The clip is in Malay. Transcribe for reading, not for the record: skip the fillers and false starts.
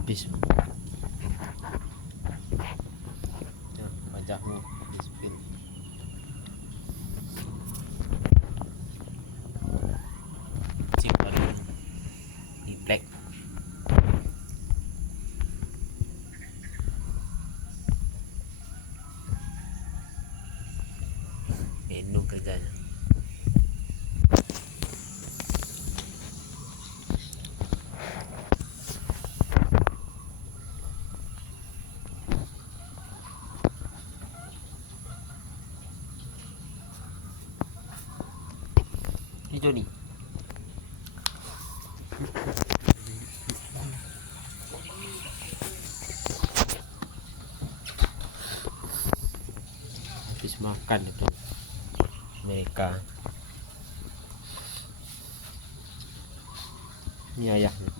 habis. Wajahmu habis pin. Simpan di black. Menu kerjanya. Ni Johnny. Habis makan itu mereka. Ini ayahnya.